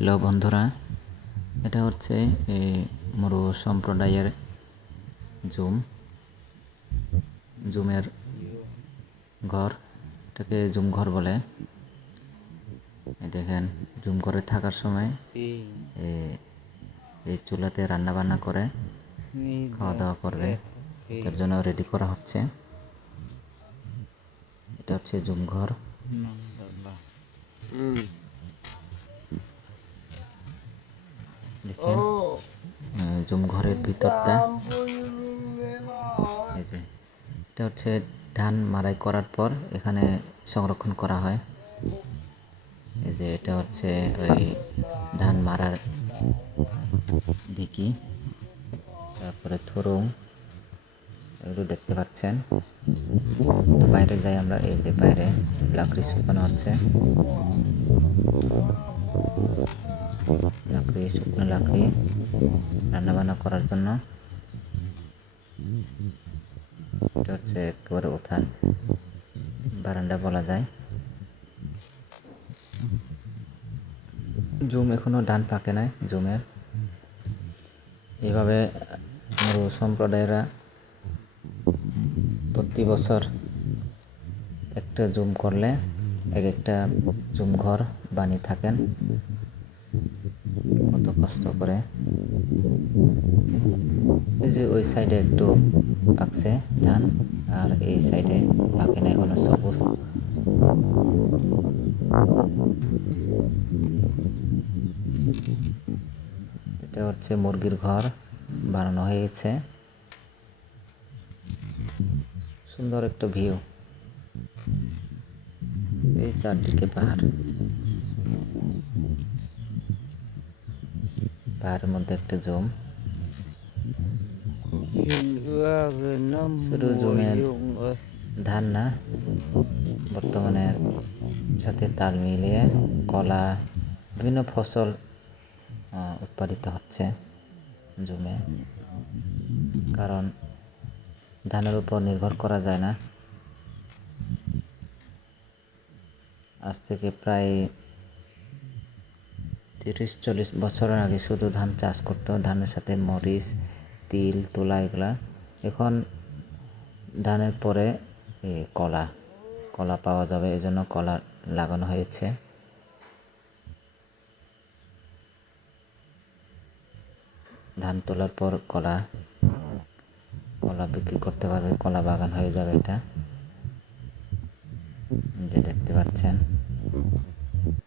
Hello বন্ধুরা, এটা হচ্ছে মরু সম্প্রদায়ের জুমের ঘর। এটাকে জুম ঘর বলে। দেখেন, জুম ঘরে থাকার সময় এই চুলাতে রান্না বান্না করে খাওয়া দাওয়া করবে, তার জন্য রেডি করা হচ্ছে। এটা হচ্ছে জুম ঘর। দেখেন জুম ঘরের ভিতরটা। এই যে এটা হচ্ছে ধান মাড়াই করার পর এখানে সংরক্ষণ করা হয়। এই যে এটা হচ্ছে ওই ধান মারার দিকি, তারপরে থরুং, এগুলো দেখতে পাচ্ছেন। তো বাইরে যাই আমরা। এই যে বাইরে লাকড়ি শুকানো হচ্ছে, শুকনো লাকড়ি রান্নাবান্না করার জন্য। এটা হচ্ছে একেবারে উঠান, বারান্দা বলা যায়। জুম এখনো ধান পাকে নাই জুমের। এইভাবে মরু সম্প্রদায়েরা প্রতি বছর একটা জুম করলে এক একটা জুম ঘর বানিয়ে থাকেন, কত কষ্ট করে। এই যে ওই সাইডে একটু পাকছে ধান, আর এই সাইডে পাকে নাই, কোনো সবুজ। এটা হচ্ছে মুরগির ঘর বানানো হয়েছে। সুন্দর একটা ভিউ, এই চারদিকে পাহাড়, পাহাড়ের মধ্যে একটা জুম। শুধু জুমের ধান না, বর্তমানে সাথে তাল মিলিয়ে কলা, বিভিন্ন ফসল উৎপাদিত হচ্ছে জুমে। কারণ ধানের উপর নির্ভর করা যায় না। আজ থেকে প্রায় 30-40 বছরের আগে শুধু ধান চাষ করতো, ধানের সাথে মরিচ, তিল, তুলা, এগুলা। এখন ধানের পরে কলা পাওয়া যাবে, এই জন্য কলা লাগানো হয়েছে। ধান তোলার পর কলা বিক্রি করতে পারবে, কলা বাগান হয়ে যাবে এটা, যে দেখতে পাচ্ছেন।